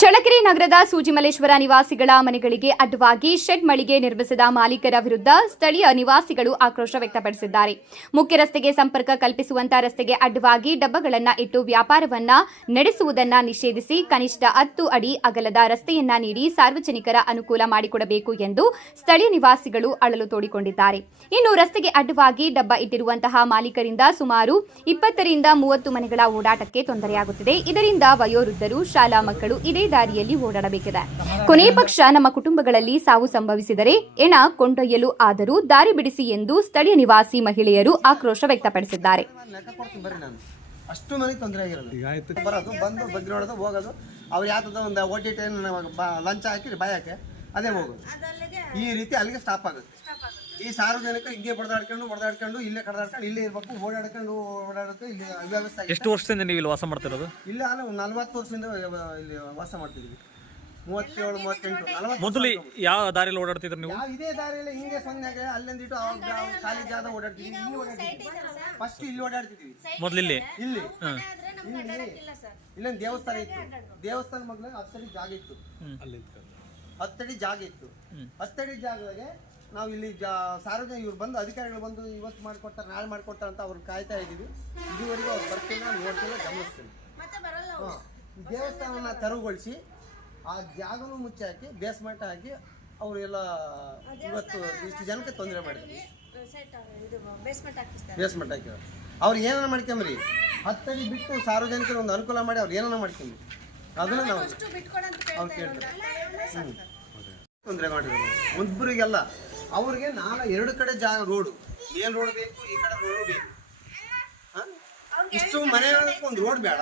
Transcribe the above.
ಚಳ್ಳಕೆರೆ ನಗರದ ಸೂಜಿಮಲೇಶ್ವರ ನಿವಾಸಿಗಳ ಮನೆಗಳಿಗೆ ಅಡ್ಡವಾಗಿ ಶೆಡ್ ಮಳಿಗೆ ನಿರ್ಮಿಸಿದ ಮಾಲೀಕರ ವಿರುದ್ಧ ಸ್ಥಳೀಯ ನಿವಾಸಿಗಳು ಆಕ್ರೋಶ ವ್ಯಕ್ತಪಡಿಸಿದ್ದಾರೆ. ಮುಖ್ಯ ರಸ್ತೆಗೆ ಸಂಪರ್ಕ ಕಲ್ಪಿಸುವಂತ ರಸ್ತೆಗೆ ಅಡ್ಡವಾಗಿ ಡಬ್ಬಗಳನ್ನು ಇಟ್ಟು ವ್ಯಾಪಾರವನ್ನ ನಡೆಸುವುದನ್ನ ನಿಷೇಧಿಸಿ ಕನಿಷ್ಠ ಹತ್ತು ಅಡಿ ಅಗಲದ ರಸ್ತೆಯನ್ನ ನೀಡಿ ಸಾರ್ವಜನಿಕರ ಅನುಕೂಲ ಮಾಡಿಕೊಡಬೇಕು ಎಂದು ಸ್ಥಳೀಯ ನಿವಾಸಿಗಳು ಅಳಲು ತೋಡಿಕೊಂಡಿದ್ದಾರೆ. ಇನ್ನು ರಸ್ತೆಗೆ ಅಡ್ಡವಾಗಿ ಡಬ್ಬ ಇಟ್ಟಿರುವಂತಹ ಮಾಲೀಕರಿಂದ ಸುಮಾರು ಇಪ್ಪತ್ತರಿಂದ ಮೂವತ್ತು ಮನೆಗಳ ಓಡಾಟಕ್ಕೆ ತೊಂದರೆಯಾಗುತ್ತಿದೆ. ಇದರಿಂದ ವಯೋವೃದ್ಧರು, ಶಾಲಾ ಮಕ್ಕಳು ಇದೇ ದಾರಿಯಲ್ಲಿ ಓಡಾಡಬೇಕಿದೆ. ಕೊನೆ ಪಕ್ಷ ನಮ್ಮ ಕುಟುಂಬಗಳಲ್ಲಿ ಸಾವು ಸಂಭವಿಸಿದರೆ ಎಣ ಕೊಂಡೊಯ್ಯಲು ಆದರೂ ದಾರಿ ಬಿಡಿಸಿ ಎಂದು ಸ್ಥಳೀಯ ನಿವಾಸಿ ಮಹಿಳೆಯರು ಆಕ್ರೋಶ ವ್ಯಕ್ತಪಡಿಸಿದ್ದಾರೆ. ನಾನು ಲೆಕ್ಕ ಕೊಡ್ತೀನಿ ಬರ್ರಿ ನಾನು ಅಷ್ಟು ಮನೆಗೆ ತೊಂದರೆ ಆಗಿರೋದು. ಈಗ ಆಯ್ತು ಬರೋದು ಬಂದು ಬಗ್ಗೆ ನೋಡೋದು ಹೋಗೋದು. ಅವ್ರು ಯಾವ್ದು ಒಂದು ಓ ಟಿ ಟಿ ಲಂಚ ಹಾಕಿ ಬಾಯಕ್ಕೆ ಅದೇ ಹೋಗೋದು. ಈ ರೀತಿ ಅಲ್ಲಿಗೆ ಸ್ಟಾಪ್ ಆಗುತ್ತೆ. ಈ ಸಾರ್ವಜನಿಕ ಹಿಂಗೆ ಬಡದಾಡ್ಕೊಂಡು ಬಡದಾಡ್ಕೊಂಡು ಇಲ್ಲೇ ಕಡದಾಡ್ಕೊಂಡು ಇಲ್ಲೇ ಇರ್ಬೇಕು ಓಡಾಡ್ಕೊಂಡು ಓಡಾಡಕ್ಕೆ ಇಲ್ಲಿ ಅವ್ಯವಸ್ಥೆ ಆಗಿದೆ. ಎಷ್ಟು ವರ್ಷದಿಂದ ನೀವು ಇಲ್ಲಿ ವಾಸ ಮಾಡ್ತಿರೋದು? ಇಲ್ಲ ಒಂದು ನಲ್ವತ್ತು ವರ್ಷದಿಂದ ಇಲ್ಲಿ ವಾಸ ಮಾಡ್ತಿದ್ವಿ. ಮೂವತ್ತೇಳು ಮೂವತ್ತೆಂಟು ನಲವತ್ತು ಮೊದಲು ಯಾವ ದಾರಿಯಲ್ಲಿ ಓಡಾಡ್ತಿದ್ರು ನೀವು? ಇದೇ ದಾರಿಯಲ್ಲಿ ಹಿಂಗೆ ಸೊನ್ನೆಗೆ ಅಲ್ಲಿಂದಿಟ್ಟು ಅವಾಗ ಖಾಲಿ ಜಾಗ ಓಡಾಡ್ತಿದ್ವಿ. ಇಲ್ಲಿ ಓಡಾಡ್ತಿದ್ವಿ. ಫಸ್ಟ್ ಇಲ್ಲಿ ಓಡಾಡ್ತಿದ್ವಿ. ಮೊದಲು ಇಲ್ಲಿ? ಇಲ್ಲಿ. ಇಲ್ಲೊಂದು ದೇವಸ್ಥಾನ ಇತ್ತು. ದೇವಸ್ಥಾನ ಮೊದಲು ಹತ್ತಡಿ ಜಾಗ ಇತ್ತು. ಅಲ್ಲಿ ಹತ್ತಡಿ ಜಾಗ ಇತ್ತು. ಹತ್ತಡಿ ಜಾಗದಾಗೆ ನಾವು ಇಲ್ಲಿ ಜಾ ಸಾರ್ವಜನಿಕ ಇವ್ರು ಬಂದು ಅಧಿಕಾರಿಗಳು ಬಂದು ಇವತ್ತು ಮಾಡಿಕೊಡ್ತಾರೆ ನಾಳೆ ಮಾಡಿಕೊಡ್ತಾರೆ ಅಂತ ಅವ್ರು ಕಾಯ್ತಾ ಇದ್ದೀವಿ. ಇದುವರೆಗೂ ಅವ್ರು ಬರ್ತೀನಿ ನೋಡ್ತೀನಿ ಗಮನಿಸ್ತೀನಿ. ಹಾಂ. ದೇವಸ್ಥಾನನ ತೆರವುಗೊಳಿಸಿ ಆ ಜಾಗನೂ ಮುಚ್ಚಿ ಹಾಕಿ ಬೇಸ್ಮೆಂಟ್ ಹಾಕಿ ಅವರೆಲ್ಲ ಇವತ್ತು ಇಷ್ಟು ಜನಕ್ಕೆ ತೊಂದರೆ ಮಾಡಿದ್ರು. ಬೇಸ್ಮೆಂಟ್ ಹಾಕಿದ್ರು. ಅವ್ರು ಏನಾರ ಮಾಡ್ಕೊಂಬ್ರಿ ಹತ್ತಡಿ ಬಿಟ್ಟು ಸಾರ್ವಜನಿಕರು ಒಂದು ಅನುಕೂಲ ಮಾಡಿ ಅವ್ರು ಏನಾರ ಮಾಡ್ಕೊಂಬ್ರಿ ಅದನ್ನ ನಾವು ಅವ್ರು ಕೇಳ್ತಾರೆ. ಹ್ಮ್. ತೊಂದರೆ ಮಾಡಿದ್ರು ಒಬ್ಬರಿಗೆಲ್ಲ ಅವ್ರಿಗೆ ನಾನು ಎರಡು ಕಡೆ ಜಾಗ ರೋಡು. ಮೇಲ್ ರೋಡ್ ಬೇಕು ಈ ಕಡೆ ರೋಡ್ ಬೇಕು. ಇಷ್ಟು ಮನೆ ಒಂದು ರೋಡ್ ಬೇಡ